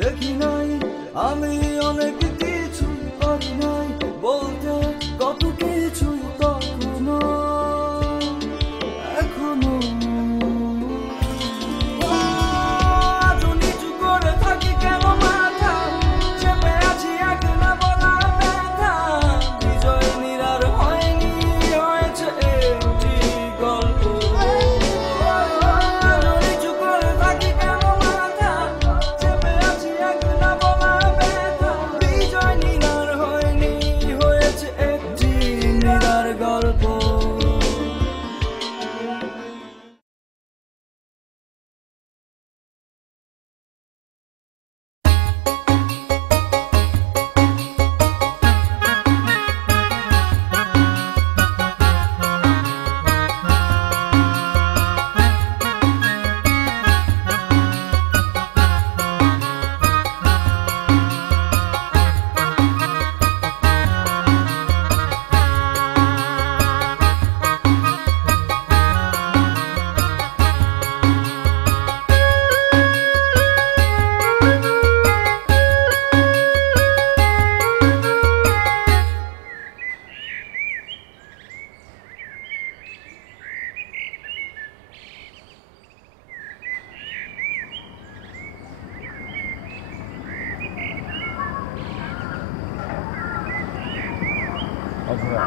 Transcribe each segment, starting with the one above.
দেখি নাই আমি অনেক কিছু করি নাই, বলতে কত কিছুই তখনো এখনো আজও নিচু করে থাকি কেন মাথা, চেপে আছি একলা বলা ব্যথা, বিজয় নিরার হয়নি, হয়েছে একটি গল্প। আজও নিচু করে থাকি কেন মাথা, চেপে আছি একলা বলা ব্যথা, বিজয় নিরার হয়নি, হয়েছে একটি নিরার গল্প। অধরা,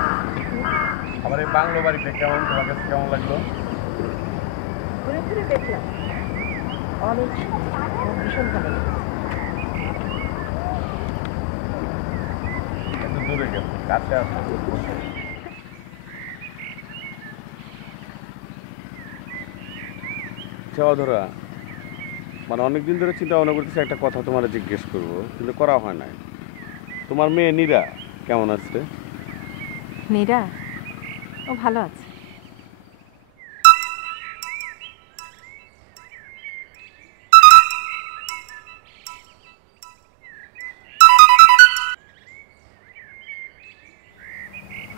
আমার এই বাংলো বাড়িটা কেমন, তোমার কাছে কেমন লাগলো? ঘুরে ঘুরে দেখলাম, অনেক ভীষণ ভালো লাগে। একটু দূরে গেল, কাছে আসো। আচ্ছা অধরা, মানে অনেকদিন ধরে চিন্তা ভাবনা করতেছি একটা কথা তোমার জিজ্ঞেস করবো, কিন্তু করা হয় নাই। তোমার মেয়ে নীরা কেমন আছে? নীরা, ও ভালো আছে।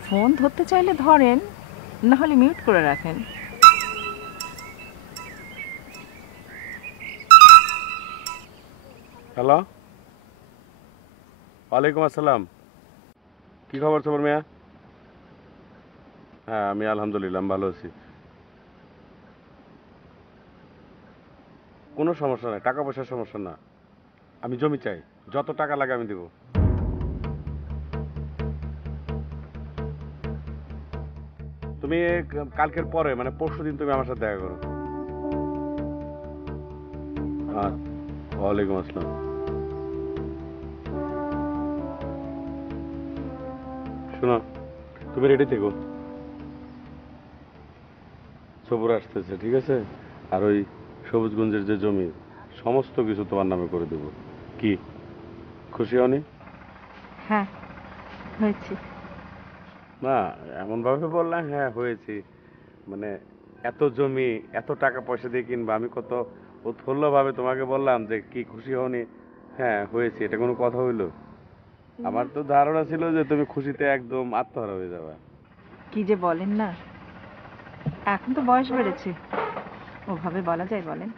ফোন ধরতে চাইলে ধরেন, না হলে মিউট করে রাখেন। হ্যালো, ওয়ালাইকুম আসসালাম। কি খবর তোমার মেয়া? হ্যাঁ, আমি আলহামদুলিল্লাহ ভালো আছি। কোনো সমস্যা নাই, টাকা পয়সার সমস্যা না। আমি জমি চাই, যত টাকা লাগে আমি দেবো। তুমি কালকের পরে মানে পরশুদিন তুমি আমার সাথে দেখা করো। ওয়ালাইকুম আসসালাম। শোনো, তুমি রেডি থেকো, সবুর আসতেছে, ঠিক আছে? আর ওই সবুজগঞ্জের যে জমি, সমস্ত কিছু তোমার নামে করে দেবো। কি, খুশি হওনি? হ্যাঁ, হয়েছে। না, এমনভাবে বললাম হ্যাঁ হয়েছি, মানে এত জমি এত টাকা পয়সা দিয়ে কিনবা, আমি কত উৎফুল্লভাবে তোমাকে বললাম যে কি খুশি হওনি। হ্যাঁ হয়েছি, এটা কোনো কথা হইলো? আমার তো ধারণা ছিল যে তুমি খুশিতে একদম আত্মহারা হয়ে যাবে। কি যে বলেন না, এখন তো বয়স বেড়েছে, ওভাবে বলা যায় বলেন?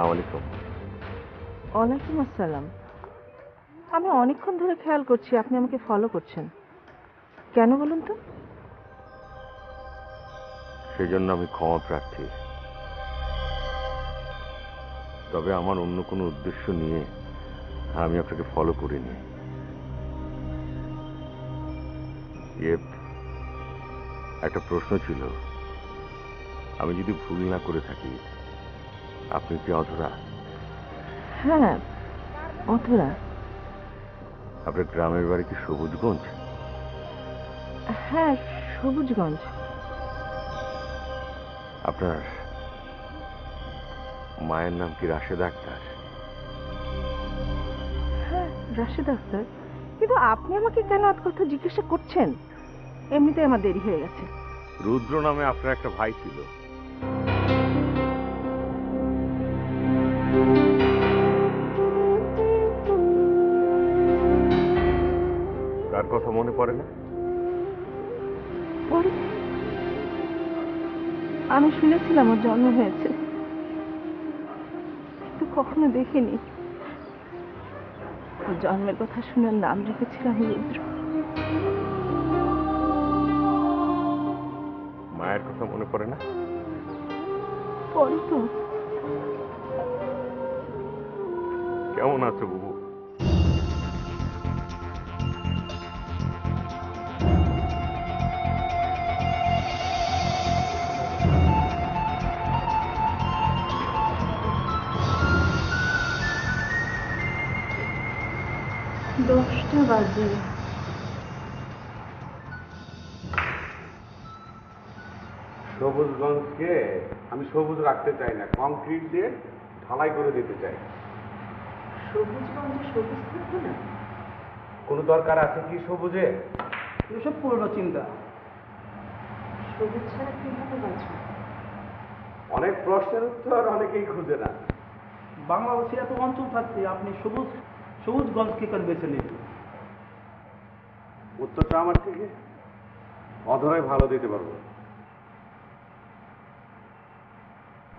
আসসালামু আলাইকুম। ওয়ালাইকুম আসসালাম। আমি অনেকক্ষণ ধরে খেয়াল করছি আপনি আমাকে ফলো করছেন, কেন বলুন তো? সেই জন্য আমি ক্ষমা প্রার্থী, তবে আমার অন্য কোনো উদ্দেশ্য নিয়ে আমি আপনাকে ফলো করিনি। একটা প্রশ্ন ছিল, আমি যদি ভুল না করে থাকি আপনি কি অধরা? হ্যাঁ, অধরা। আপনার গ্রামের বাড়ি কি সবুজগঞ্জ? হ্যাঁ, সবুজগঞ্জ। আপনার মায়ের নাম কি রাশেদা আক্তার? হ্যাঁ, রাশেদা আক্তার। কিন্তু আপনি আমাকে কেন এত কথা জিজ্ঞাসা করছেন? এমনিতে আমার দেরি হয়ে গেছে। রুদ্র নামে আপনার একটা ভাই ছিল। তার কথা মনে পড়ে না? পরে আমি শুনেছিলাম ওর জন্ম হয়েছে, কিন্তু কখনো দেখিনি। ওর জন্মের কথা শুনে নাম রেখেছিলাম রুদ্র। মায়ের কথা মনে পড়ে না? পরে তো। কেমন আছো বুবু? দশটা বাজে। সবুজগঞ্জকে আমি সবুজ রাখতে চাই না, কংক্রিট দিয়ে ঢালাই করে দিতে চাই। সবুজগঞ্জে সবুজ থাকবে না? কোনো দরকার আছে কি সবুজে? এসব পুরনো চিন্তা। সবুজ ছাড়া কিভাবে বাঁচবে? অনেক প্রশ্নের উত্তর অনেকেই খুঁজে না। বাংলাদেশে এত অঞ্চল থাকতে আপনি সবুজগঞ্জকে কেন বেছে নিলেন? উত্তরটা আমার থেকে অধরাই ভালো দিতে পারবো।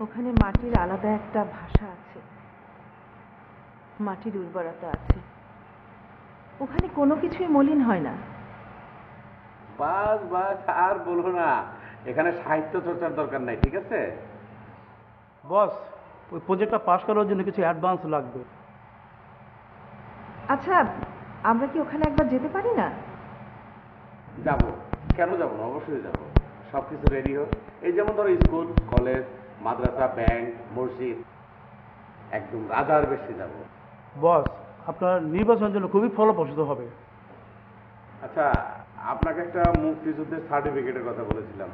ওখানে মাটির আলাদা একটা ভাষা আছে, মাটির উর্বরতা আছে। ওখানে কোনো কিছুই মলিন হয় না। বাস বাস, আর বলো না, এখানে সাহিত্য চর্চার দরকার নাই, ঠিক আছে? বস, ওই প্রজেক্টটা পাস করার জন্য কিছু অ্যাডভান্স লাগবে। আচ্ছা, আমরা কি ওখানে একবার যেতে পারি না? যাবো, কেন যাবো না, অবশ্যই যাবো। সবকিছু রেডি হোক। এই যেমন ধরো স্কুল, কলেজ, মাদ্রাসা, ব্যাংক, মসজিদ, একদম রাজার বেশি যাবো। বস, আপনার নির্বাচনের জন্য খুবই ফলপ্রসূ হবে। আচ্ছা, আপনাকে একটা মুক্তিযুদ্ধের সার্টিফিকেটের কথা বলেছিলাম।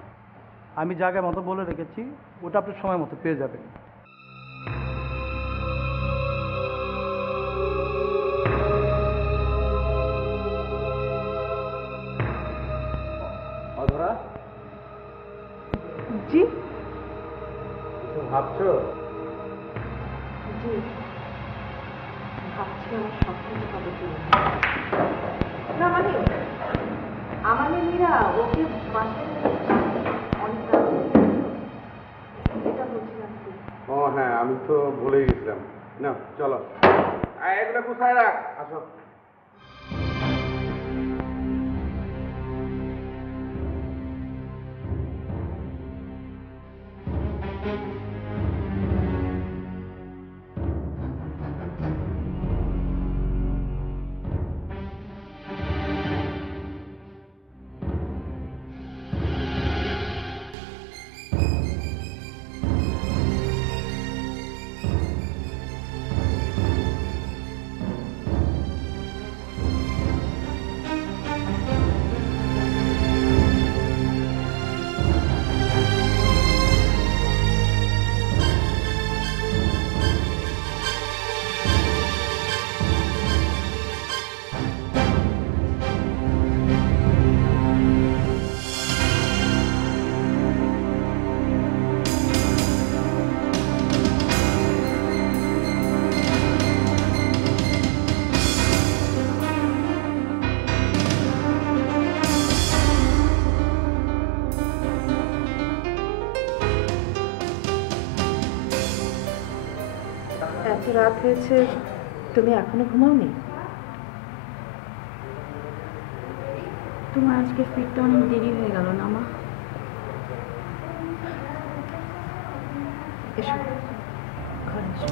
আমি জায়গা মতো বলে রেখেছি, ওটা আপনি সময় মতো পেয়ে যাবেন। অধরা, জি কিছু ভাবছো? জি, ভাবছি আমার স্বপ্নটা কবে পূরণ। না মানে আমার মেয়েরা ওকে বাসায় অনেক রাত হয়ে গেছে। এটা বলছিলাম কি। ও হ্যাঁ, আমি তো ভুলেই গেছিলাম। না চলো, এগুলো কোথায় রাখ, আসো। রাত হয়েছে, তুমি এখনো ঘুমাওনি? তোমার আজকে ফিরতে অনেক দেরি হয়ে গেল না মা? এসো, ঘরে এসো।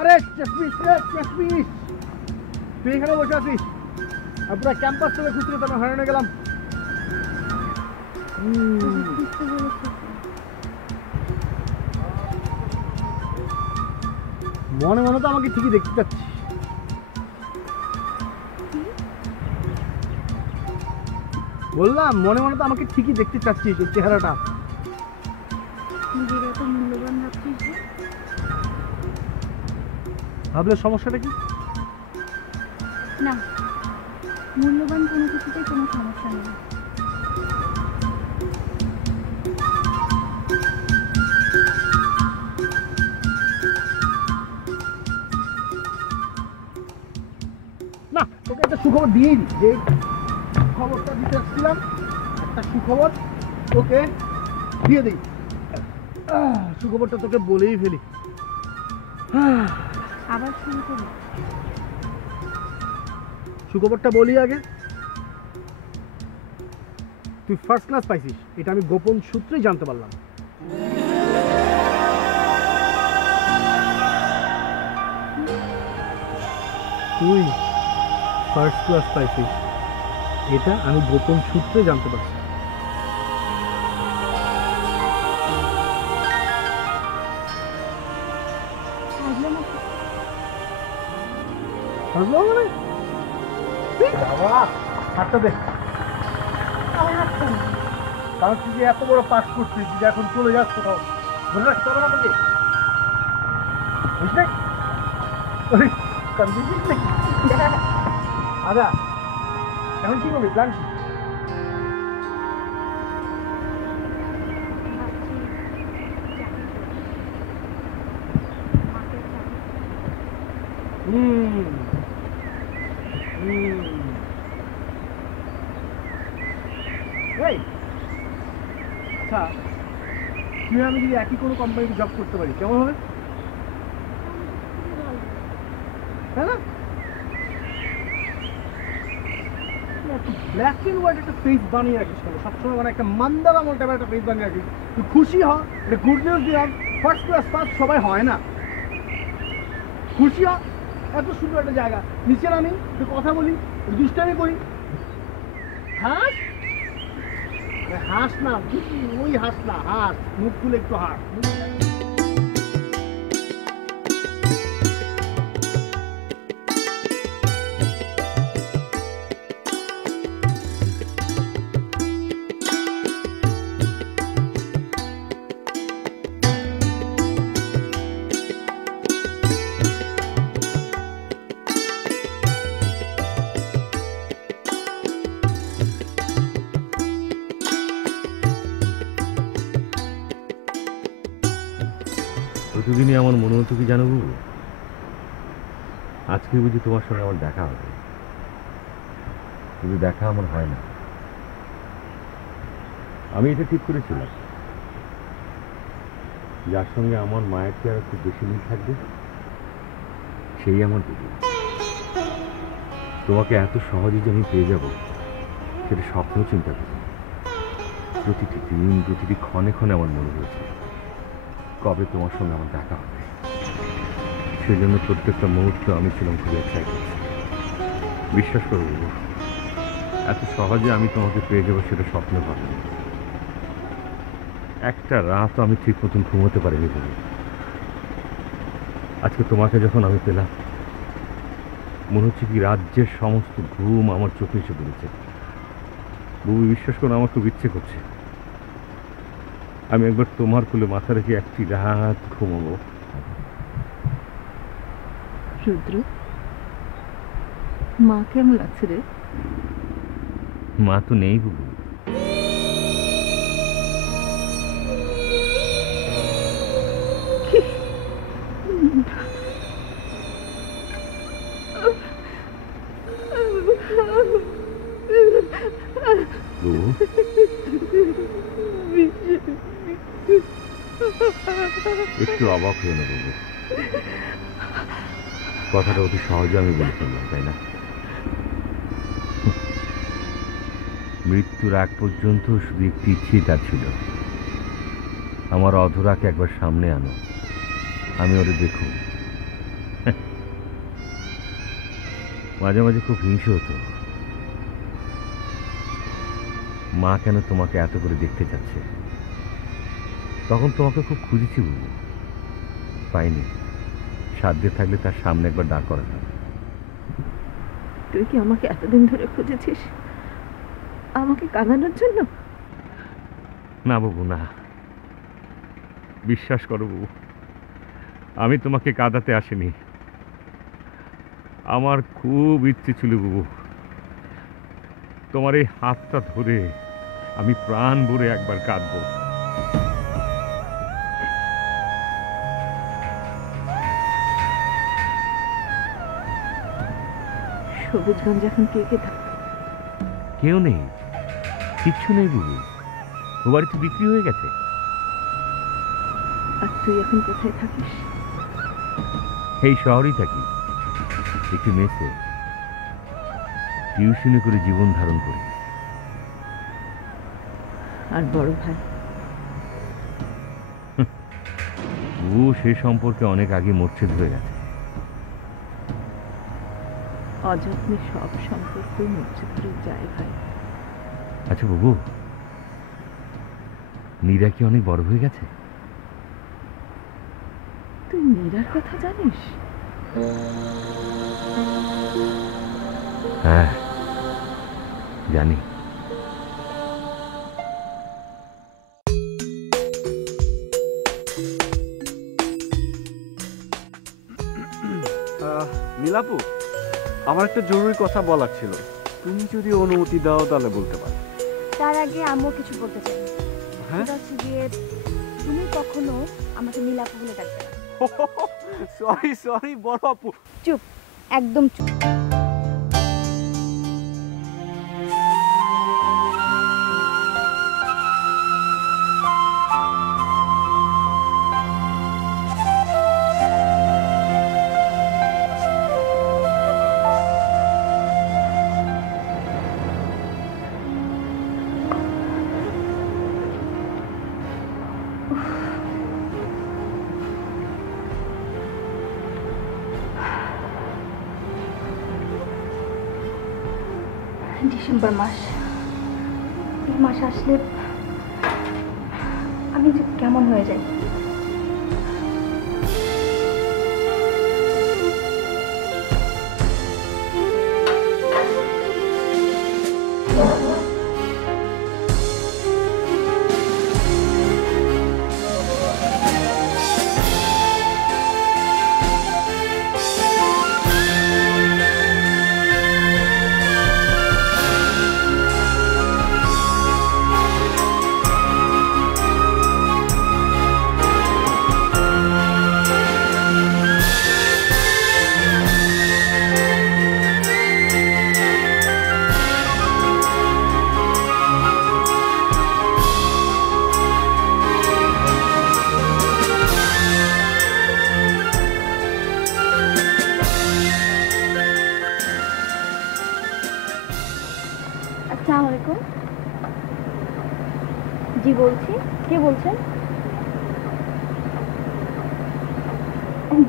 আরে চাশমিশ রে, চাশমিশ, তুই এখানে বসে আছিস আর পুরো ক্যাম্পাস থেকে খুঁজতে তো আমি হারানো গেলাম। মনে মনে তো আমাকে ঠিকই দেখতে চাচ্ছিস। বললাম মনে মনে তো আমাকে ঠিকই দেখতে চাচ্ছিস, ওই চেহারাটা। নিজের এত মূল্যবান ভাবছিস যে? ভাবলে সমস্যাটা কি? না, মূল্যবান কোনো কিছুতেই কোনো সমস্যা নেই। না, তোকে একটা সুখবর দিয়েই দিই, যে খবরটা দিতে আসছিলাম, একটা সুখবর তোকে দিয়ে দিই। সুখবরটা তোকে বলেই ফেলি। আবার শুরু করি? সুখবরটা বলি আগে। তুই ফার্স্ট ক্লাস পাইছিস, এটা আমি গোপন সূত্রেই জানতে পারলাম। তুই ফার্স্ট ক্লাস পাইছিস, এটা আমি গোপন সূত্রে জানতে পারছি। বুঝলো মানে? বাবা, হাতটা দে। কারণ তুই যে এত বড় পাস করছিস, যে এখন চলে যাস কোথাও, ধরে রাখতে হবে না তোকে, বুঝলি? আচ্ছা, এখন কি করবি, প্ল্যান কি? আচ্ছা, তুই আমি যদি একই কোনো কোম্পানিতে জব করতে পারি কেমন হবে, তাই না? ব্ল্যাক অ্যান্ড হোয়াইট একটা ফেস বানিয়ে রাখিস কেন সবসময়, মানে একটা মান্দার আমার টাইপের একটা ফেস বানিয়ে রাখিস। তুই খুশি হ, এটা গুড নিউজ দিলাম, ফার্স্ট ক্লাস পাস সবাই হয় না, খুশি হ। এত সুন্দর একটা জায়গা, নিচে নামি, একটু কথা বলি, একটু দুষ্টামি করি, হাস, হাস না, ওই হাস না, হাস, মুখ খুলে একটু হাস। প্রতিদিনই আমার মনে হতো কি জানো বাবু, আজকে বুঝি তোমার সঙ্গে আমার দেখা হবে, কিন্তু দেখা আমার হয় না। আমি এটা ঠিক করেছিলাম, যার সঙ্গে আমার মায়ের চেহারা খুব বেশি মিল থাকবে সেই আমার দিদি। তোমাকে এত সহজে যে আমি পেয়ে যাব সেটা স্বপ্ন চিন্তা করি। প্রতিটি দিন, প্রতিটি ক্ষণে ক্ষণে আমার মনে হয়েছে কবে তোমার সঙ্গে আমার দেখা হবে। সেজন্য প্রত্যেকটা মুহূর্ত আমি ছিলাম খুব এক্সাইটেড। বিশ্বাস করো বাবু, এত সহজে আমি তোমাকে পেয়ে যাবো সেটা স্বপ্নে ভাবিনি। একটা রাত আমি ঠিক মতন ঘুমোতে পারিনি বলে। আজকে তোমাকে যখন আমি পেলাম, মনে হচ্ছে কি রাজ্যের সমস্ত ঘুম আমার চোখে এসে পড়েছে। বাবু বিশ্বাস করো, আমার খুব ইচ্ছে করছে আমি একবার তোমার কোলে মাথা রেখে একটি রাত ঘুমাবো। রুদ্র, মা কেমন লাগছে রে? মা তো নেই বাবু। একটু অবাক হয়ে না বাবু, কথাটা অতি সহজে আমি বলে ফেললাম, তাই না? মৃত্যুর আগ পর্যন্ত শুধু একটি ইচ্ছেই তার ছিল, আমার অধরাকে একবার সামনে আনো, আমি ওরে দেখুন। মাঝে মাঝে খুব হিংসে হতো, মা কেন তোমাকে এত করে দেখতে চাচ্ছে। তখন তোমাকে খুব খুঁজেছি বাবু, পাইনি। সাধ্যে থাকলে তার সামনে একবার দাঁড় করাতাম। তুই কি আমাকে এতদিন ধরে খুঁজেছিস আমাকে কাঁদানোর জন্য? না বাবু, না, বিশ্বাস করো বাবু, আমি তোমাকে কাঁদাতে আসিনি। আমার খুব ইচ্ছে ছিল বাবু, তোমার এই হাতটা ধরে আমি প্রাণ ভরে একবার কাঁদবো। সবুজগঞ্জ এখন কে কে থাকে? কেউ নেই, কিচ্ছু নেই বাবু, ও বাড়ি তো বিক্রি হয়ে গেছে। আর তুই এখন কোথায় থাকিস? এই শহরেই থাকি, একটি মেসে টিউশনি করে জীবন ধারণ করি। আর বড় ভাই? ও সে সম্পর্কে অনেক আগে মোচ্ছেদ হয়ে গেছে। অযত্নে সব সম্পর্ক মুছে ধরে যায় ভাই। আচ্ছা বাবু, নীরা কি অনেক বড় হয়ে গেছে? তুই মীরার কথা জানিস? হ্যাঁ জানি। নীলাপু, আমার একটা জরুরি কথা বলার ছিল, তুমি যদি অনুমতি দাও তাহলে বলতে পারো। তার আগে আমিও কিছু বলতে চাই। হ্যাঁ? সেটা হচ্ছে যে তুমি কখনো আমাকে নীলাপু বলে ডাকবে না। সরি সরি বড় আপু। চুপ, একদম চুপ। ডিসেম্বর মাস, এই মাস আসলে আমি যে কেমন হয়ে যাই। আসসালামু আলাইকুম। জি বলছি, কে বলছেন?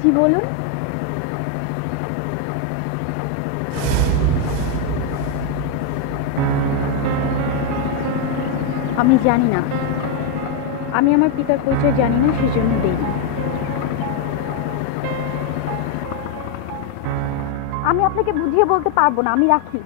জি বলুন। আমি জানি না, আমি আমার পিতার পরিচয় জানি না, সেজন্য দেইনি। আমি আপনাকে বুঝিয়ে বলতে পারবো না, আমি রাখি।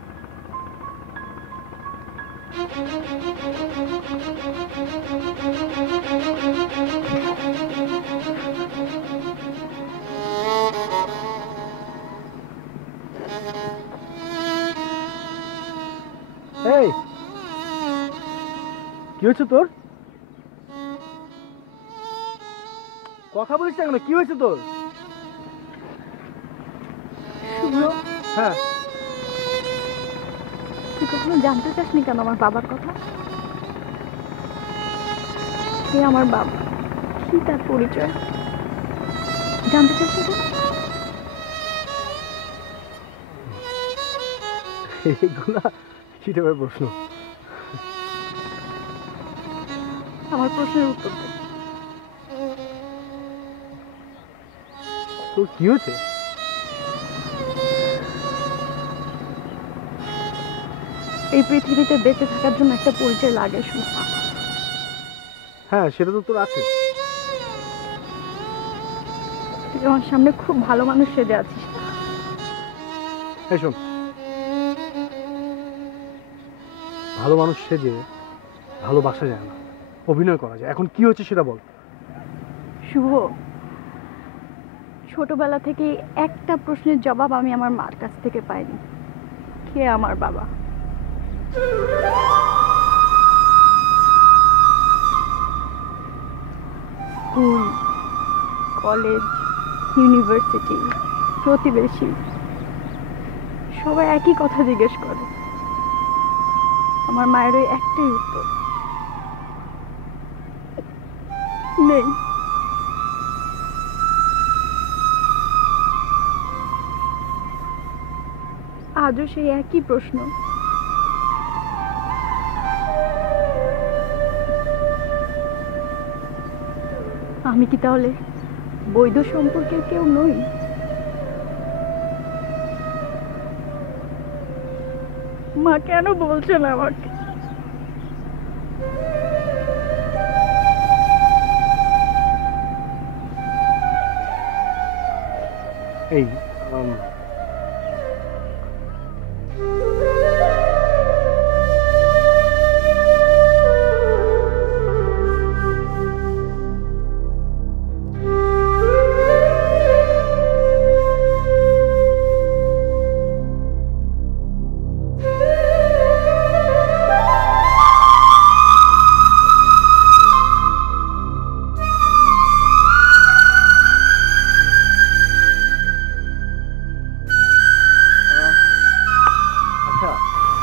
এই কি হয়েছে তোর? কথা বলিস না কেন? কি হয়েছে তোর? শুভ্র, হ্যাঁ, তুই কখনো জানতে চাসনি কেন আমার বাবার কথা? কে আমার বাবা, কি তার পরিচয়? জানতে চাচ্ছি তো? এইগুলা কি টাইপের প্রশ্ন? আমার প্রশ্নের উত্তর দে। তোর কি হয়েছে? এই পৃথিবীতে বেঁচে থাকার জন্য একটা পরিচয় লাগে শুধু। হ্যাঁ, সেটা তো তোর আছে। তুই আমার সামনে খুব ভালো মানুষ সেজে আছিস। এই শোন, ভালো মানুষ সেজে ভালোবাসা যায় না, অভিনয় করা যায়। এখন কি হচ্ছে সেটা বল। শুভ, ছোটবেলা থেকে একটা প্রশ্নের জবাব আমি আমার মার কাছ থেকে পাইনি। কে আমার বাবা? স্কুল, কলেজ, ইউনিভার্সিটি, প্রতিবেশী সবাই একই কথা জিজ্ঞেস করে। আমার মায়ের ওই একটাই উত্তর, নেই। আজও সেই একই প্রশ্ন। আমি কি তাহলে বৈধ সম্পর্কের কেউ নই? মা কেন বলছে না আমাকে? এই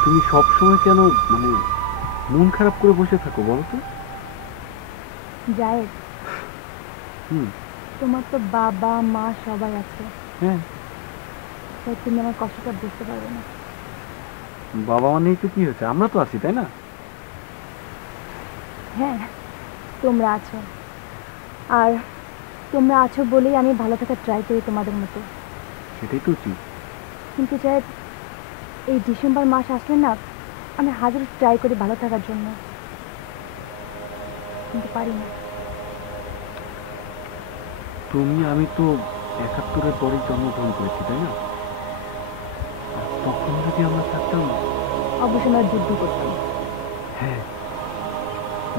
তুমি সবসময় কেন মানে মন খারাপ করে বসে থাকো বলো তো? জায়েদ, হুম। তোমার তো বাবা মা সবাই আছে, হ্যাঁ, তাই তুমি আমার কষ্টটা বুঝতে পারবে না। বাবা মা নেই তো কি হয়েছে, আমরা তো আছি তাই না? হ্যাঁ, তোমরা আছো, আর তোমরা আছো বলেই আমি ভালো থাকার ট্রাই করি তোমাদের মতো। সেটাই তো উচিত। কিন্তু জায়েদ, এই ডিসেম্বর মাস আসলে না আমি হাজার ট্রাই করি ভালো থাকার জন্য, কিন্তু পারি না। তুমি আমি তো ৭১-এর পরেই জন্মগ্রহণ করেছি তাই না? আর তখন যদি আমরা থাকতাম, অবশ্যই আমরা যুদ্ধ করতাম। হ্যাঁ,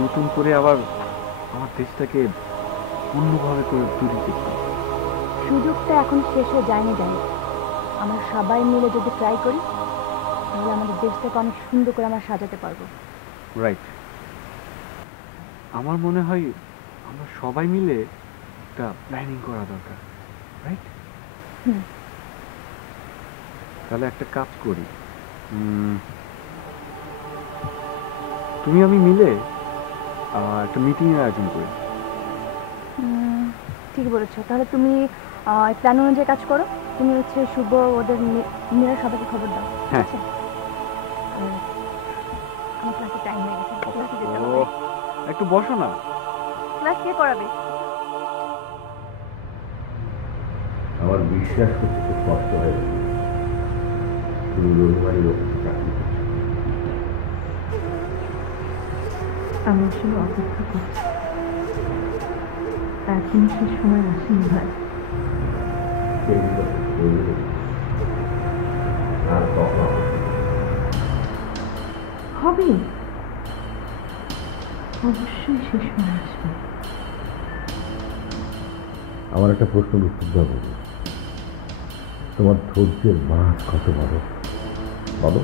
নতুন করে আবার আমার দেশটাকে অন্যভাবে করে তৈরি করতাম। সুযোগটা এখন শেষ হয়ে যায়নি জায়েদ। আমরা সবাই মিলে যদি ট্রাই করি তাহলে আমাদের দেশটাকে অনেক সুন্দর করে আমরা সাজাতে পারবো। রাইট। আমার মনে হয় আমরা সবাই মিলে একটা প্ল্যানিং করা দরকার, রাইট? হুম। তাহলে একটা কাজ করি, তুমি আমি মিলে একটা মিটিংয়ের আয়োজন করি। ঠিক বলেছো। তাহলে তুমি প্ল্যান অনুযায়ী কাজ করো। তুমি হচ্ছে শুভ ওদের মেয়েরা সবাইকে খবর দাও। হ্যাঁ। ঠিক আছে? আমার ক্লাসে টাইম হয়ে গেছে, ক্লাসে যেতে ও, হবে। একটু বসো না। ক্লাস কে করাবে? আমার বিশ্বাস করতে খুব কষ্ট হয়ে গেছে, তুমি রবিবারের অফিসে চাকরি করছো। আমি আসলে অপেক্ষা করছি, এখন সে সময় আসেনি ভাই। আর কখন হবে, অবশ্যই সে সময় আসবে। আমার একটা প্রশ্নের উত্তর দেবো, তোমার ধৈর্যের মাছ কত বড় বলো?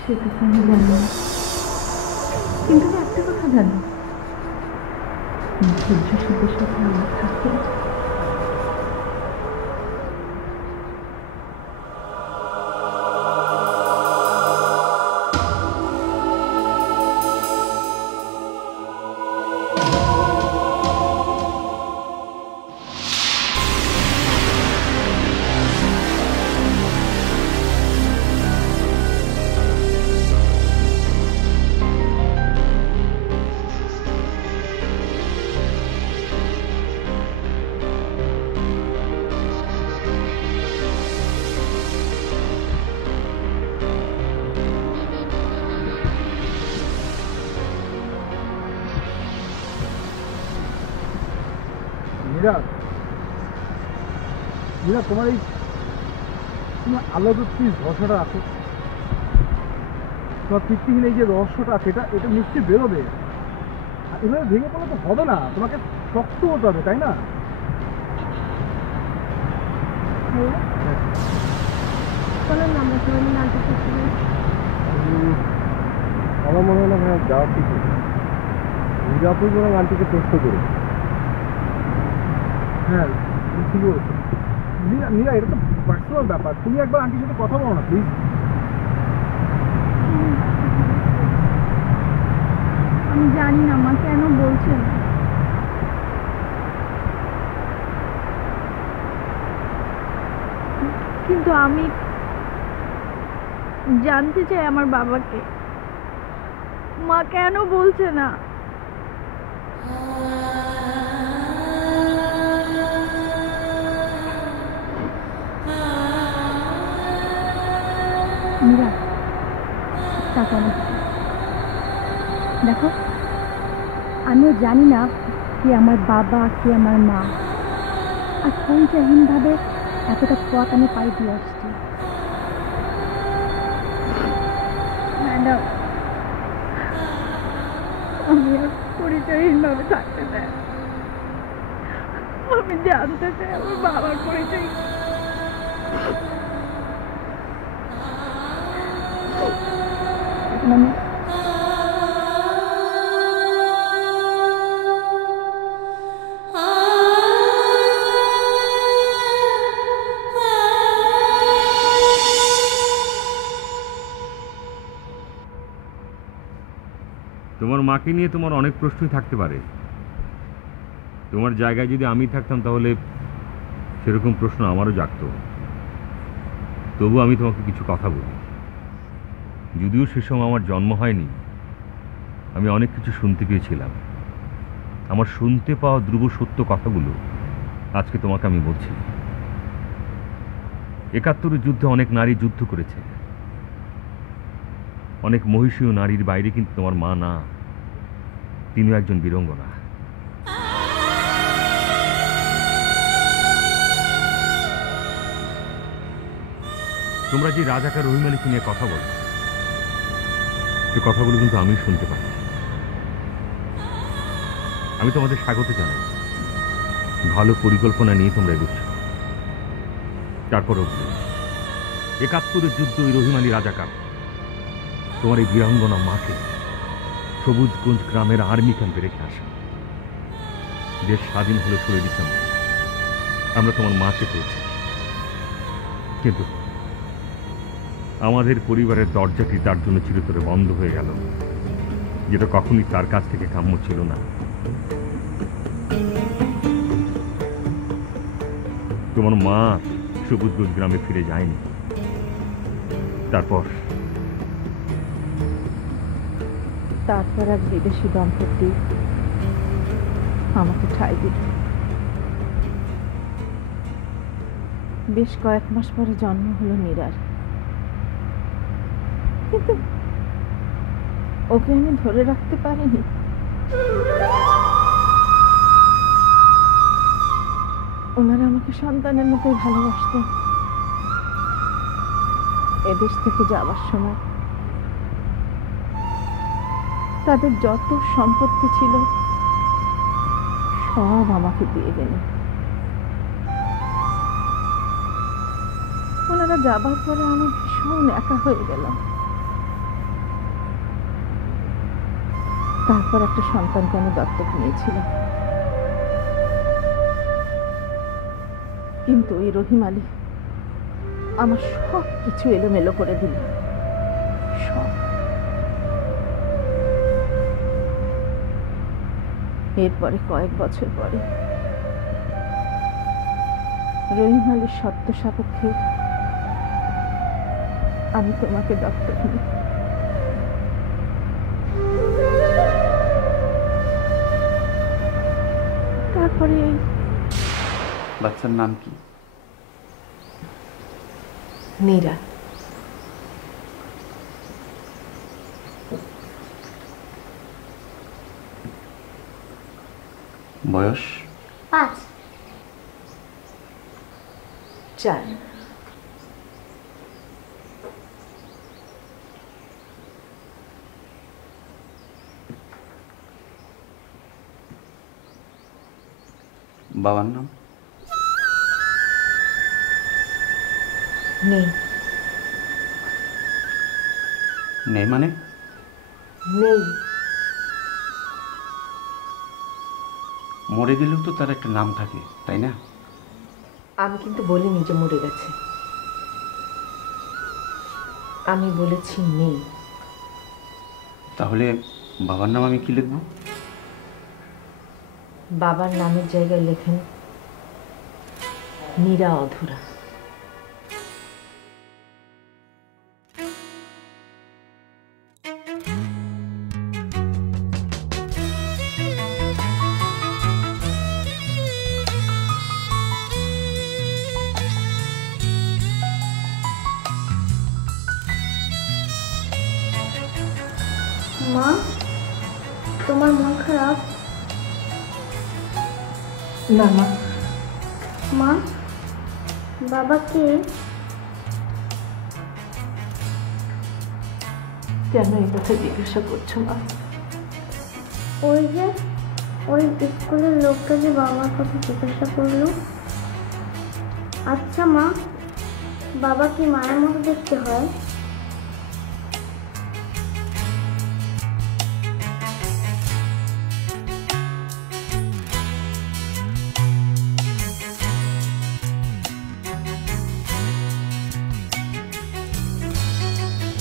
সেটা তো আমি জানি না, কিন্তু আমি একটা কথা জানি, ধৈর্যশীলের সাথে আমার থাকে। মীরা, মীরা, তোমার এই তোমার আলাদা প্লিজ ভরসাটা রাখো। তোমার তৃপ্তিহীন এই যে রহস্যটা আছে এটা নিশ্চয়ই বেরোবে। আর এভাবে ভেঙে পড়লে তো হবে না, তোমাকে শক্ত হতে হবে, তাই না? চলো না আমরা সবাই মিলে আনতে চাচ্ছিলাম। আমার মনে হয় না ভাইয়া যাওয়া ঠিক হবে। মিরাপুর বরং আন্টিকে প্রশ্ন করো। হ্যাঁ, তুমি ঠিকই বলছো। মীরা, মীরা, এটা তো পার্সোনাল ব্যাপার, তুমি একবার আন্টির সাথে কথা বলো না প্লিজ। আমি জানি না মা কেন বলছেন, কিন্তু আমি জানতে চাই আমার বাবাকে। মা কেন বলছে না? মীরা, টাকা দেখো, আমিও জানি না কে আমার বাবা কে আমার মা, আর পরিচয়হীনভাবে এতটা পথ আমি পাই দিয়ে আসছি। ম্যাডাম, আমি আর পরিচয়হীনভাবে থাকতে চাই। আমি জানতে চাই আমার বাবার পরিচয়। মানে তোমার মাকে নিয়ে তোমার অনেক প্রশ্নই থাকতে পারে। তোমার জায়গায় যদি আমি থাকতাম তাহলে সেরকম প্রশ্ন আমারও জাগতো। তবু আমি তোমাকে কিছু কথা বলি। যদিও সে সময় আমার জন্ম হয়নি, আমি অনেক কিছু শুনতে পেয়েছিলাম। আমার শুনতে পাওয়া ধ্রুব সত্য কথাগুলো আজকে তোমাকে আমি বলছি। ৭১ যুদ্ধে অনেক নারী যুদ্ধ করেছে, অনেক মহিষী ও নারীর বাইরে কিন্তু তোমার মা না, তিনিও একজন বীরাঙ্গনা। তোমরা যে রাজাকার রহিম আলীকে নিয়ে কথা বলো, সে কথাগুলো কিন্তু আমি শুনতে পাচ্ছি। আমি তোমাদের স্বাগত জানাই, ভালো পরিকল্পনা নিয়ে তোমরা এগোচ্ছ। তারপরও ৭১ যুদ্ধ ওই রহিম আলী রাজাকার তোমার এই বীরাঙ্গনা মাকে সবুজগঞ্জ গ্রামের আর্মি ক্যাম্পে রেখে আসা। দেশ স্বাধীন হলো ১৬ ডিসেম্বর, আমরা তোমার মাকে পেয়েছি। কিন্তু আমাদের পরিবারের দরজাটি তার জন্য চিরতরে বন্ধ হয়ে গেল, যেটা কখনই তার কাছ থেকে কাম্য ছিল না। তোমার মা সবুজগঞ্জ গ্রামে ফিরে যায়নি। তারপর এক বিদেশি দম্পতি আমাকে ঠাঁই দিল। বেশ কয়েক মাস পরে জন্ম হলো মীরার। কিন্তু ওকে আমি ধরে রাখতে পারিনি। ওনারা আমাকে সন্তানের মতোই ভালোবাসতেন। এদেশ থেকে যাওয়ার সময় তাদের যত সম্পত্তি ছিল সব আমাকে দিয়ে গেলেন। ওনারা যাবার পরে আমি ভীষণ একা হয়ে গেলাম। তারপর একটা সন্তানকে আমি দত্তক নিয়েছিলাম, কিন্তু ওই রহিম আলী আমার সব কিছু এলোমেলো করে দিল। সব। এরপরে কয়েক বছর পরে রহিম আলীর শর্ত সাপেক্ষে আমি তোমাকে দত্তক নিই। তারপরে বাচ্চার নাম কি? মীরা। বয়স? 5। 4। বাবার নাম? নেই। নেই মানে? নেই। মরে গেলেও তো তার একটা নাম থাকে, তাই না? আমি কিন্তু বলিনি যে মরে গেছে, আমি বলেছি নেই। তাহলে বাবার নাম আমি কি লিখবো? বাবার নামের জায়গায় লেখেন মীরা অধুরা। মা, তোমার মন খারাপ? না মা। মা, বাবা কে? কেন এই কথা জিজ্ঞাসা করছো মা? ওই যে ওই স্কুলের লোকটা যে বাবার কথা জিজ্ঞাসা করলো। আচ্ছা মা, বাবা কি মায়ের মতো দেখতে হয়?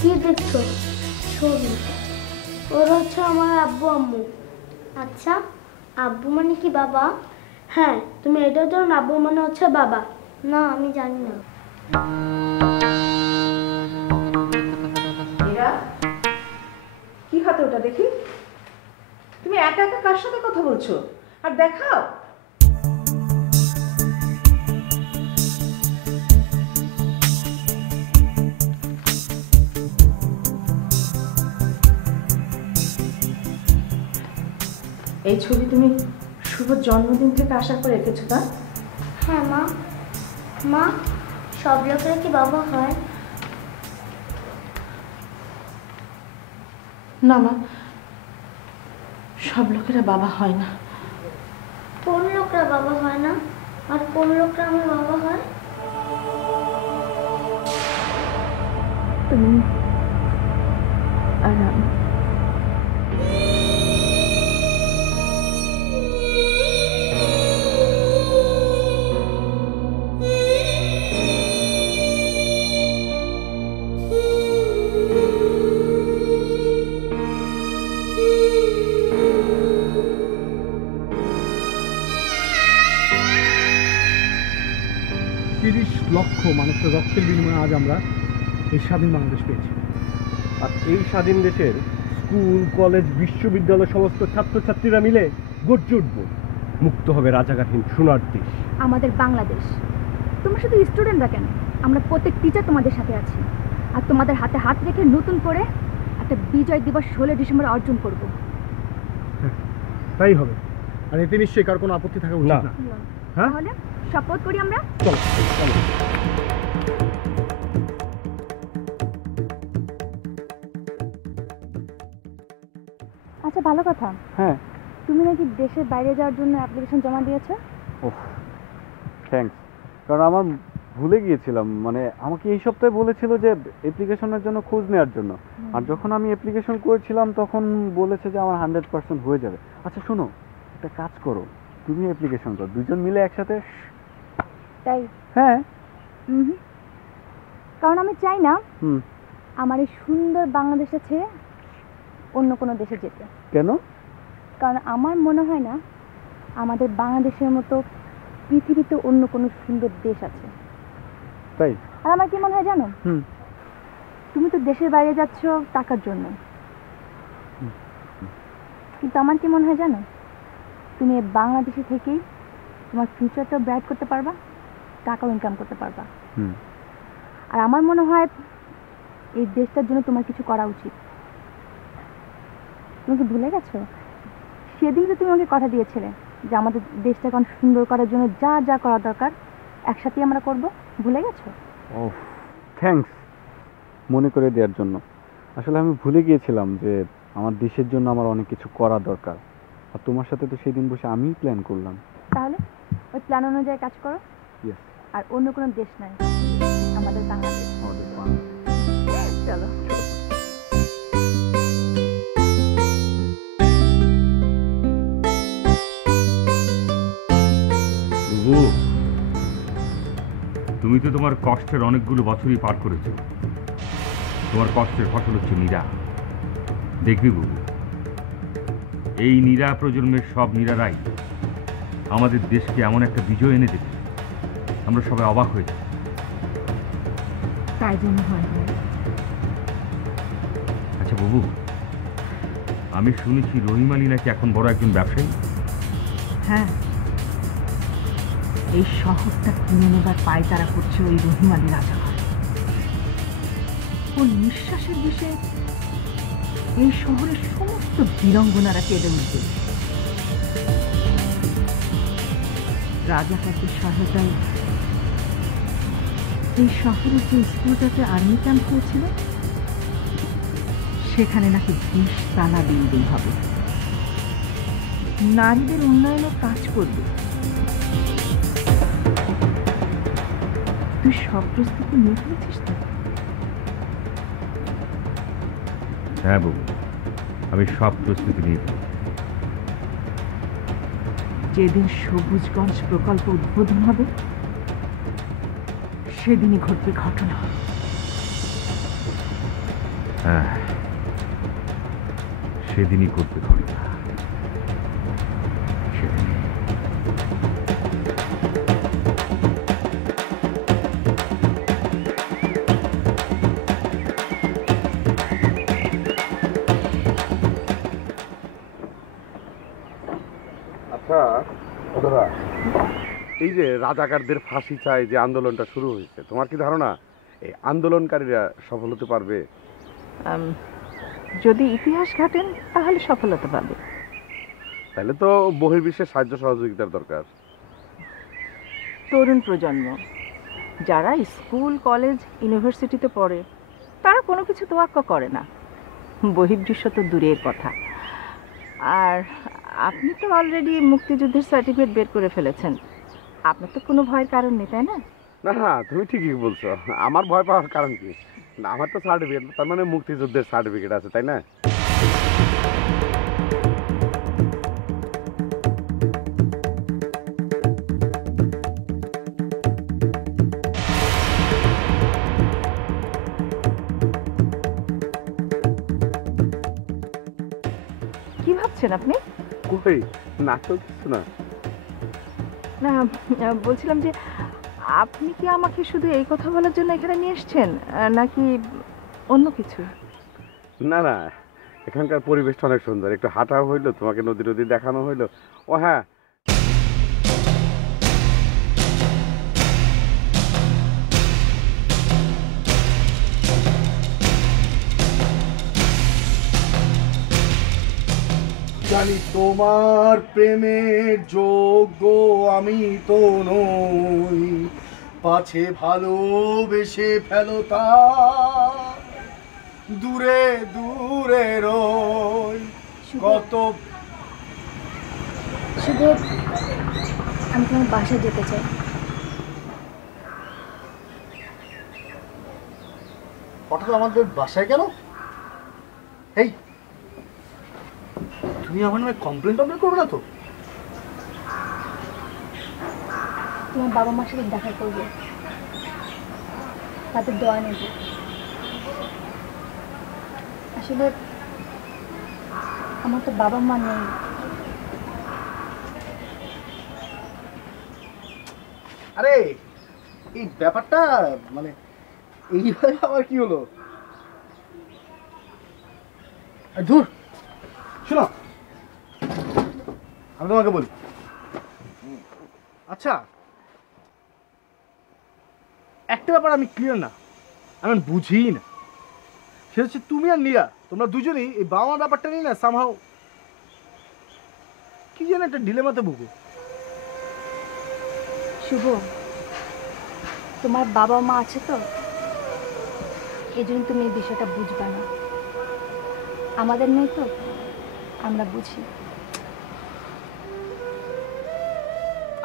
কি দেখছো? ছবি। ওরা হচ্ছে আমার আব্বু আম্মু। আচ্ছা, আব্বু মানে কি বাবা? হ্যাঁ, তুমি এটাও জানো না আব্বু মানে হচ্ছে বাবা? না, আমি জানি না। মীরা, কি হাতে ওটা দেখি? তুমি একা একা কার সাথে কথা বলছো? আর দেখাও। এই ছবি তুমি শুভ জন্মদিন থেকে আসার পর এঁকেছো না? হ্যাঁ মা। মা, সব লোকেরা কি বাবা হয়? না মা, সব লোকেরা বাবা হয় না। কোন লোকরা বাবা হয় না আর কোন লোকরা আমার বাবা হয়? তুমি আর আমি। লক্ষ মানুষের রক্তের বিনিময়ে আজ আমরা এই স্বাধীন বাংলাদেশ পেয়েছি। আর এই স্বাধীন দেশের স্কুল কলেজ বিশ্ববিদ্যালয় সমস্ত ছাত্রছাত্রীরা মিলে গর্জে উঠব, মুক্ত হবে রাজাকারহীন সোনার দেশ, আমাদের বাংলাদেশ। তোমরা শুধু স্টুডেন্টরা কেন, আমরা প্রত্যেক টিচার তোমাদের সাথে আছি। আর তোমাদের হাতে হাত রেখে নতুন করে একটা বিজয় দিবস 16 ডিসেম্বর অর্জন করব। তাই হবে। আর এতে নিশ্চয়ই কার কোনো আপত্তি থাকা উচিত না। হ্যাঁ, তাহলে শপথ করি আমরা। চলো চলো। আচ্ছা, ভালো কথা। হ্যাঁ। তুমি নাকি দেশের বাইরে যাওয়ার জন্য অ্যাপ্লিকেশন জমা দিয়েছো? ওহ, থ্যাঙ্কস। কারণ আমার ভুলে গিয়েছিলাম, মানে আমাকে এই সপ্তাহে বলেছিল যে অ্যাপ্লিকেশনের জন্য খোঁজ নেওয়ার জন্য। আর যখন আমি অ্যাপ্লিকেশন করেছিলাম তখন বলেছে যে আমার 100% হয়ে যাবে। আচ্ছা শোনো, একটা কাজ করো, তুমি অ্যাপ্লিকেশন করো, দুজন মিলে একসাথে। তাই? হ্যাঁ। কারণ আমি চাই না হুম। আমার এই সুন্দর বাংলাদেশে ছেড়ে অন্য কোনো দেশে যেতে। কেন? কারণ আমার মনে হয় না আমাদের বাংলাদেশের মতো পৃথিবীতে অন্য কোনো সুন্দর দেশ আছে। তাই? আর আমার কি মনে হয় জানো? তুমি তো দেশের বাইরে যাচ্ছ টাকার জন্য, কিন্তু আমার কি মনে হয় জানো, তুমি এই বাংলাদেশে থেকেই তোমার ফিউচারটা ব্রাইট করতে পারবা, টাকাও ইনকাম করতে পারবা। আর আমার মনে হয় এই দেশটার জন্য তোমার কিছু করা উচিত। তুমি কি ভুলে গেছো সেদিন যে তুমি আমাকে কথা দিয়েছিলে যে আমাদের দেশটাকে অনেক সুন্দর করার জন্য যা যা করা দরকার একসাথেই আমরা করব, ভুলে গেছো? ও থ্যাঙ্কস মনে করে দেওয়ার জন্য। আসলে আমি ভুলে গিয়েছিলাম যে আমার দেশের জন্য আমার অনেক কিছু করা দরকার, আর তোমার সাথে তো সেদিন বসে আমিই প্ল্যান করলাম। তাহলে ওই প্ল্যান অনুযায়ী কাজ করো। ইয়েস, আর অন্য কোনো দেশ নাই, আমাদের বাংলাদেশ। আমাদের বাংলাদেশ। চলো। বুবু, তুমি তো তোমার কষ্টের অনেকগুলো বছরই পার করেছো। তোমার কষ্টের ফসল হচ্ছে নীরা। দেখবি বুবু, এই নীরা প্রজন্মের সব নীরারাই আমাদের দেশকে এমন একটা বিজয় এনে দেবে, আমরা সবাই অবাক হয়ে যাব। তাই জন্য হয়। আচ্ছা বাবু, আমি শুনেছি রহিম আলী নাকি এখন বড় একজন ব্যবসায়ী। হ্যাঁ, এই শহরটা কিনে নেবার পায়তারা করছে ওই রহিম আলী রাজাকার। ওর নিঃশ্বাসের বিষয়ে এই শহরের সমস্ত বীরঙ্গনারা কেঁদে উঠবে। রাজাকারদের সহায়তায় এই শহরের যে স্কুলটাতে আর্মি ক্যাম্প হয়েছিল, সেখানে নাকি 20 তলা বিল্ডিং হবে, নারীদের উন্নয়নের কাজ করবে। তুই সব প্রস্তুতি নিয়ে ফেলেছিস তো? হ্যাঁ বাবু, আমি সব প্রস্তুতি নিয়ে ফেলেছি। যেদিন সবুজগঞ্জ প্রকল্প উদ্বোধন হবে, সেদিনই ঘটবে ঘটনা। হ্যাঁ, সেদিনই করতে ঘটনা। সেদিনই। আচ্ছা দাদা, এই যে রাজাকারদের ফাঁসি চাই যে আন্দোলনটা শুরু হয়েছে, তোমার কি ধারণা এই আন্দোলনকারীরা সফল হতে পারবে? যদি ইতিহাস ঘাটেন তাহলে সফলতা পাবে। তাহলে তো বহির্বিশ্বের সাহায্য সহযোগিতার দরকার। তরুণ প্রজন্ম যারা স্কুল, কলেজ, ইউনিভার্সিটিতে পড়ে, তারা কোনো কিছু তোয়াক্কা করে না, বহির্বিশ্ব তো দূরের কথা। আর আপনি তো অলরেডি মুক্তিযুদ্ধের সার্টিফিকেট বের করে ফেলেছেন, আপনার তো কোনো ভয়ের কারণ নেই, তাই না? না না, তুমি ঠিকই বলছো। আমার ভয় পাওয়ার কারণ কি? না, আমার তো সার্টিফিকেট, তার মানে মুক্তিযুদ্ধের সার্টিফিকেট আছে, তাই না? কি ভাবছেন আপনি? কই না তো কিছু না। না, বলছিলাম যে আপনি কি আমাকে শুধু এই কথা বলার জন্য এখানে নিয়ে এসেছেন, নাকি অন্য কিছু? না না, এখানকার পরিবেশটা অনেক সুন্দর, একটু হাঁটাও হইলো, তোমাকে নদী নদী দেখানো হইলো। ও হ্যাঁ, জানি তোমার প্রেমের যোগ্য আমি তো নই, পাছে ভালোবেসে ফেলো তা দূরে দূরে রই কত। শুধু আমি তোমার বাসায় যেতে চাই। হঠাৎ আমাদের বাসায় কেন? এই তুমি আমার নামে কমপ্লেন করবে না তো? তোমার বাবা মার সাথে দেখা করবো, তাদের দোয়া নেব। আসলে আমার তো বাবা মা নেই। আরে এই ব্যাপারটা মানে এইভাবে আবার কি হলো? ধুর, শোনো আমি তোমাকে বলি। আচ্ছা, একটা ব্যাপার আমি ক্লিয়ার না, আমি বুঝিই না, সেটা হচ্ছে তুমি আর নীরা, তোমরা দুজনেই এই বাবা মার ব্যাপারটা নিয়ে না সামহাও কি যেন একটা ডিলেমাতে ভুগো। শুভ, তোমার বাবা মা আছে তো, এই জন্য তুমি এই বিষয়টা বুঝবা না। আমাদের নেই তো, আমরা বুঝি।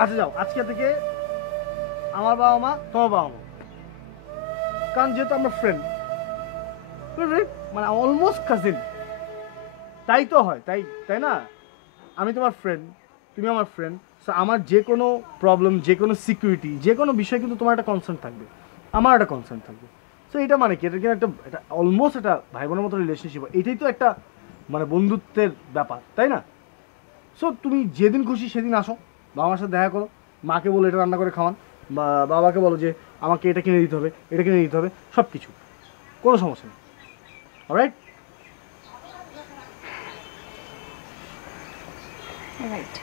আচ্ছা যাও, আজকে থেকে আমার বাবা মা তোমার বাবা মা, কারণ যেহেতু আমরা ফ্রেন্ড, মানে অলমোস্ট কাজিন, তাই তো হয়, তাই তাই না? আমি তোমার ফ্রেন্ড, তুমি আমার ফ্রেন্ড, সো আমার যে কোনো প্রবলেম, যে কোনো সিকিউরিটি, যে কোনো বিষয় কিন্তু তোমার একটা কনসার্ন থাকবে, আমার একটা কনসার্ন থাকবে। সো এটা মানে কি, এটা কিন্তু একটা, এটা অলমোস্ট একটা ভাই বোনের মতো রিলেশনশিপ। এটাই তো একটা মানে বন্ধুত্বের ব্যাপার, তাই না? সো তুমি যেদিন খুশি সেদিন আসো, বাবার সাথে দেখা করো, মাকে বলো এটা রান্না করে খাওয়ান, বা বাবাকে বলো যে আমাকে এটা কিনে দিতে হবে, এটা কিনে দিতে হবে, সব কিছু, কোনো সমস্যা নেই। অলরাইট? রাইট।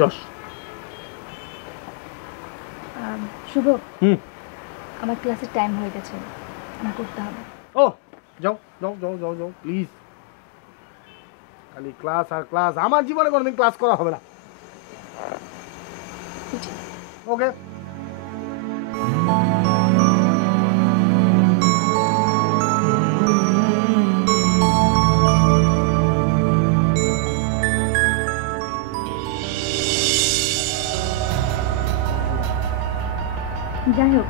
যশ। শুভ, হুম। আমার ক্লাসের টাইম হয়ে গেছে, আমার করতে হবে। ও যাও যাও যাও যাও যাও প্লিজ। খালি ক্লাস আর ক্লাস, আমার জীবনে কোনোদিন ক্লাস করা হবে না। ওকে। যাই হোক,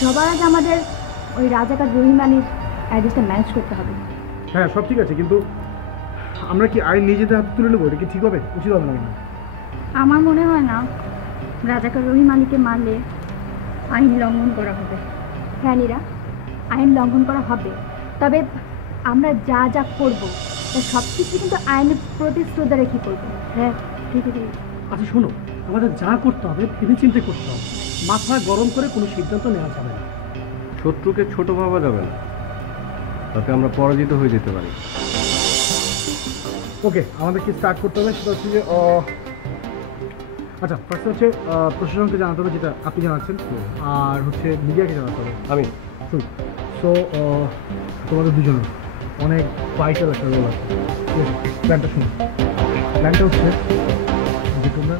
সবার আগে আমাদের ওই রাজাকার রহিমানির অ্যাড্রেসটা ম্যানেজ করতে হবে। হ্যাঁ সব ঠিক আছে, কিন্তু আমরা কি আইন নিজেদের হাতে তুলে নেবো? এটা কি ঠিক হবে? উচিত হবে না? আমার মনে হয় না রাজাকার রহিমানিকে মারলে আইন লঙ্ঘন করা হবে। হ্যাঁ নীরা, আইন লঙ্ঘন করা হবে, তবে আমরা যা যা করবো তা সব কিছু কিন্তু আইনের প্রতি শ্রদ্ধা রেখে করবো। হ্যাঁ ঠিক আছে। আচ্ছা শোনো, আমাদের যা করতে হবে ভেবে চিন্তে করতে হবে, মাথা গরম করে কোনো সিদ্ধান্ত নেওয়া যাবে না। শত্রুকে ছোট ভাবা যাবে না, তাতে আমরা পরাজিত হয়ে যেতে পারি। ওকে, আমাদের কি স্টার্ট করতে হবে সেটা হচ্ছে যে আচ্ছা ফার্স্ট হচ্ছে প্রশাসনকে জানাতে হবে, যেটা আপনি জানাচ্ছেন, আর হচ্ছে মিডিয়াকে জানাতে হবে। আমি শুন, সো তোমাদের দুজনের অনেক ভাইটাল একটা রোল আছে। প্ল্যানটা শুনো, প্ল্যানটা হচ্ছে যে তোমরা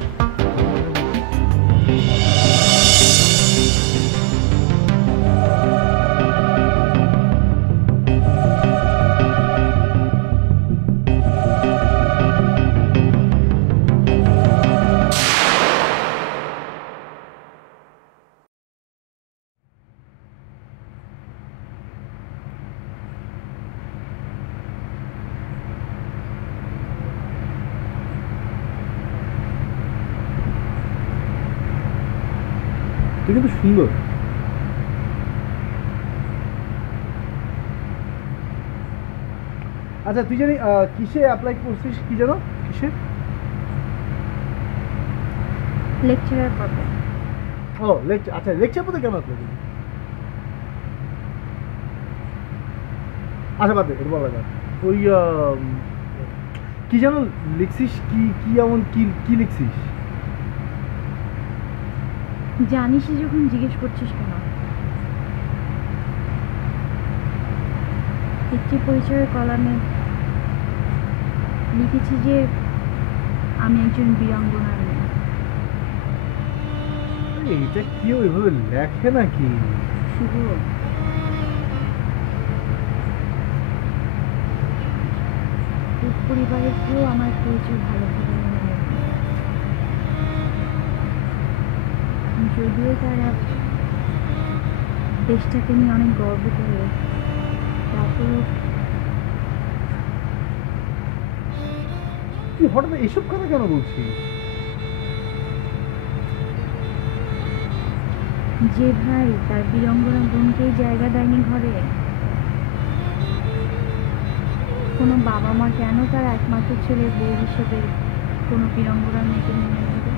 কিন্তু সুন্দর। আচ্ছা তুই জানি কিসে অ্যাপ্লাই করছিস, কি জানো কিসে? লেকচারার পাবে। ও লেকচার, আচ্ছা লেকচার পড়তে কেন অ্যাপ্লাই করবি? আচ্ছা বাদ দে, এটা বলা যায়। ওই কি জানো লিখছিস, কি কি এমন কি কি লিখছিস? জানিসই যখন জিজ্ঞেস করছিস কেন? একটি পরিচয়ের কলামে লিখেছি যে আমি একজন বীরাঙ্গনার মেয়ে। এইটা কেউ এভাবে লেখে নাকি? শুভ, এই পরিবারের কেউ আমার পরিচয় ভালোভাবে মনে রাখে, যদিও তারা দেশটাকে নিয়ে অনেক গর্ব করে, তারপর তুই হঠাৎ এইসব কথা কেন বলছিস? যে ভাই তার বীরাঙ্গনা বোনকেই জায়গা দেয়নি ঘরে, কোনো বাবা মা কেন তার একমাত্র ছেলের বউ হিসেবে কোনো বীরাঙ্গনার মেয়েকে মেনে নেবে?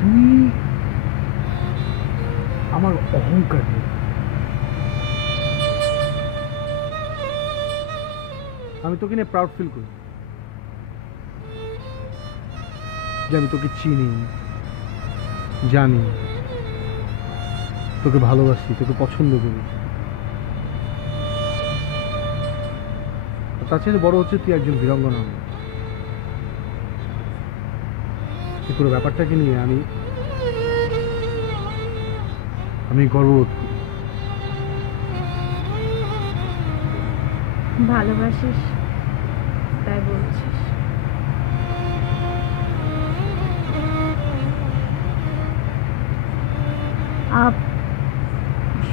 তুই আমার অহংকার নেই। আমি তোকে নিয়ে প্রাউড ফিল করি যে আমি তোকে চিনি, জানি, তোকে ভালোবাসি, তোকে পছন্দ করি। তার চেয়ে বড় হচ্ছে তুই একজন বীরাঙ্গনা। এই পুরো ব্যাপারটাকে নিয়ে আমি গর্ববোধ করি। ভালোবাসিস তাই বলছিস?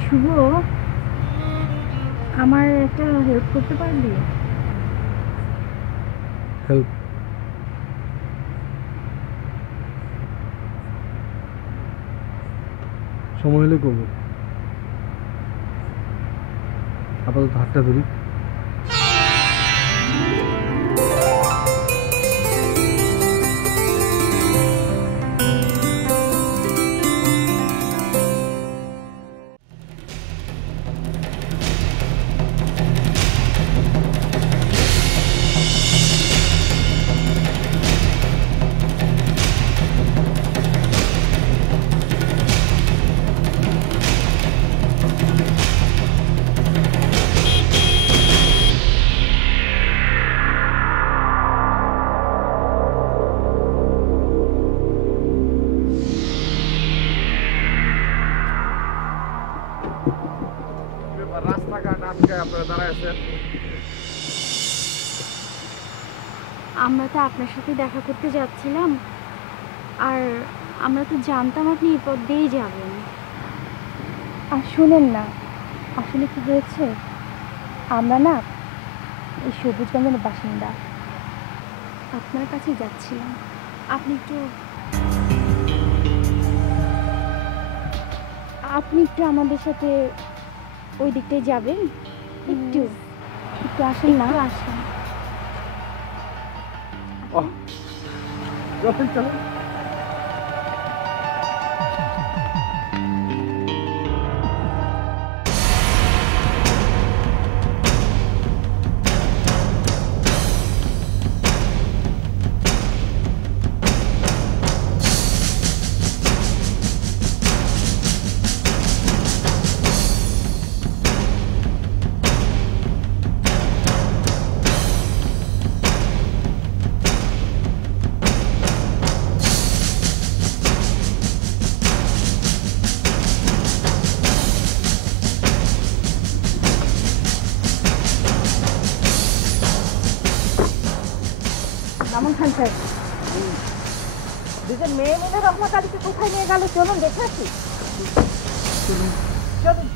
শুভ, আমার একটা হেল্প করতে পারবি? হেল্প? সময় হলে করবো, আপাতত হাতটা ধরি। রাস্তাঘাট আটকে আপনারা দাঁড়ায় আছেন। আমরা তো আপনার সাথে দেখা করতে যাচ্ছিলাম, আর আমরা তো জানতাম আপনি এই পথ দিয়েই যাবেন। আর শুনেন না, আসলে কি হয়েছে, আমরা না এই সবুজগঞ্জের বাসিন্দা, আপনার কাছে যাচ্ছিলাম। আপনি একটু আমাদের সাথে ওই দিকটায় যাবেন? একটু আসেন না, আসেন। চলেন চলেন। মামুন খান সাহেব, দুজন মেয়ে মিলে রহমত আলীকে কোথায় নিয়ে গেল চলুন দেখে আসি। চলুন।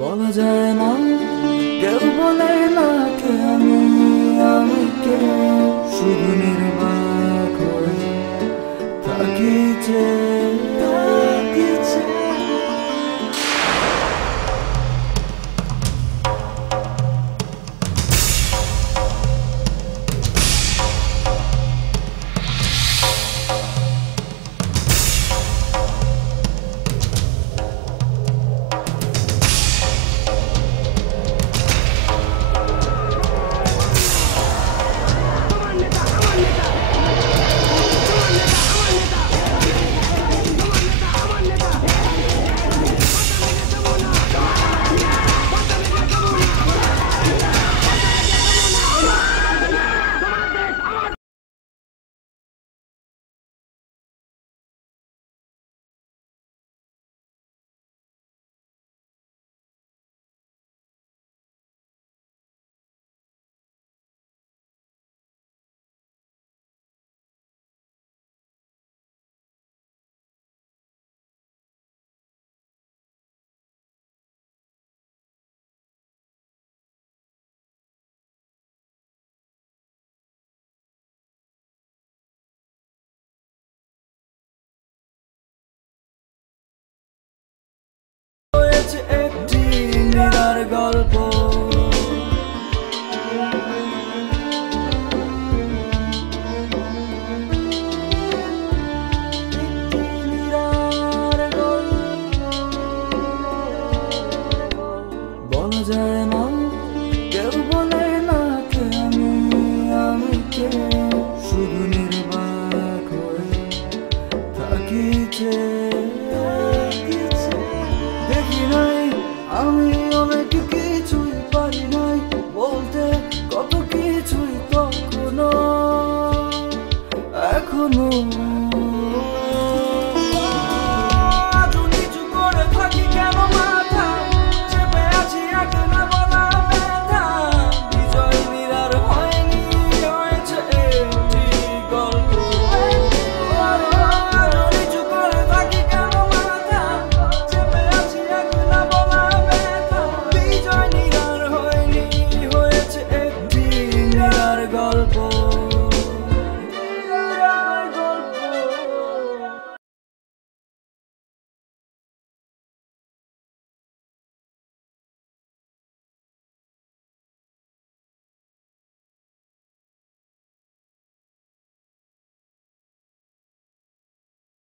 বলা যায় না, কেউ বলে না কে আমি কে, শুধু নির্বাক হয়ে থাকি যে